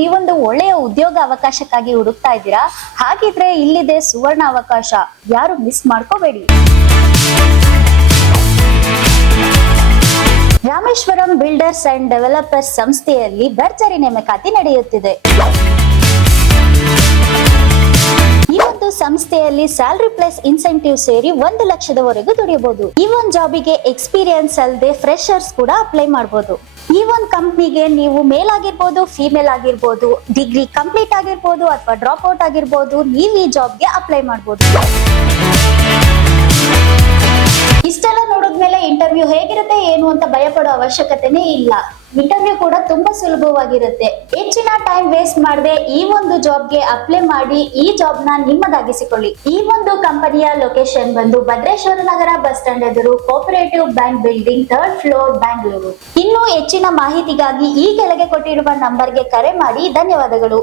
ನೀವೊಂದು ಒಳ್ಳೆಯ ಉದ್ಯೋಗ ಅವಕಾಶಕ್ಕಾಗಿ ಹುಡುಕ್ತಾ ಇದ್ದೀರಾ? ಹಾಗಿದ್ರೆ ಇಲ್ಲಿದೆ ಸುವರ್ಣ ಅವಕಾಶ, ಯಾರು ಮಿಸ್ ಮಾಡ್ಕೋಬೇಡಿ. ರಾಮೇಶ್ವರಂ ಬಿಲ್ಡರ್ಸ್ ಅಂಡ್ ಡೆವಲಪರ್ಸ್ ಸಂಸ್ಥೆಯಲ್ಲಿ ಭರ್ಜರಿ ನೇಮಕಾತಿ ನಡೆಯುತ್ತಿದೆ. ಈ ಒಂದು ಸಂಸ್ಥೆಯಲ್ಲಿ ಸ್ಯಾಲರಿ ಪ್ಲಸ್ ಇನ್ಸೆಂಟಿವ್ ಸೇರಿ 1 ಲಕ್ಷದವರೆಗೂ ದುಡಿಯಬಹುದು. ಈ ಒಂದು ಜಾಬಿಗೆ ಎಕ್ಸ್ಪೀರಿಯನ್ಸ್ ಅಲ್ಲದೆ ಫ್ರೆಶರ್ಸ್ ಕೂಡ ಅಪ್ಲೈ ಮಾಡಬಹುದು. ಈ ಒಂದು ಕಂಪ್ನಿಗೆ ನೀವು ಮೇಲ್ ಆಗಿರ್ಬೋದು, ಫಿಮೇಲ್ ಆಗಿರ್ಬೋದು, ಡಿಗ್ರಿ ಕಂಪ್ಲೀಟ್ ಆಗಿರ್ಬೋದು ಅಥವಾ ಡ್ರಾಪ್ ಔಟ್ ಆಗಿರ್ಬೋದು, ನೀವು ಈ ಜಾಬ್ಗೆ ಅಪ್ಲೈ ಮಾಡಬಹುದು. ಇಷ್ಟೆಲ್ಲ ನೋಡಿದ್ಮೇಲೆ ಇಂಟರ್ವ್ಯೂ ಹೇಗಿರುತ್ತೆ ಏನು ಅಂತ ಭಯ ಪಡೋ ಅವಶ್ಯಕತೆನೇ ಇಲ್ಲ. ಇಂಟರ್ವ್ಯೂ ಕೂಡ ತುಂಬಾ ಸುಲಭವಾಗಿರುತ್ತೆ. ಹೆಚ್ಚಿನ ಟೈಮ್ ವೇಸ್ಟ್ ಮಾಡದೆ ಈ ಒಂದು ಜಾಬ್ಗೆ ಅಪ್ಲೈ ಮಾಡಿ ಈ ಜಾಬ್ ನ ನಿಮ್ಮದಾಗಿಸಿಕೊಳ್ಳಿ. ಈ ಒಂದು ಕಂಪನಿಯ ಲೊಕೇಶನ್ ಬಂದು ಭದ್ರೇಶ್ವರ ನಗರ ಬಸ್ ಸ್ಟ್ಯಾಂಡ್ ಎದುರು, cooperative bank building, 3rd floor, Bangalore. ಇನ್ನು ಹೆಚ್ಚಿನ ಮಾಹಿತಿಗಾಗಿ ಈ ಕೆಳಗೆ ಕೊಟ್ಟಿರುವ ನಂಬರ್ಗೆ ಕರೆ ಮಾಡಿ. ಧನ್ಯವಾದಗಳು.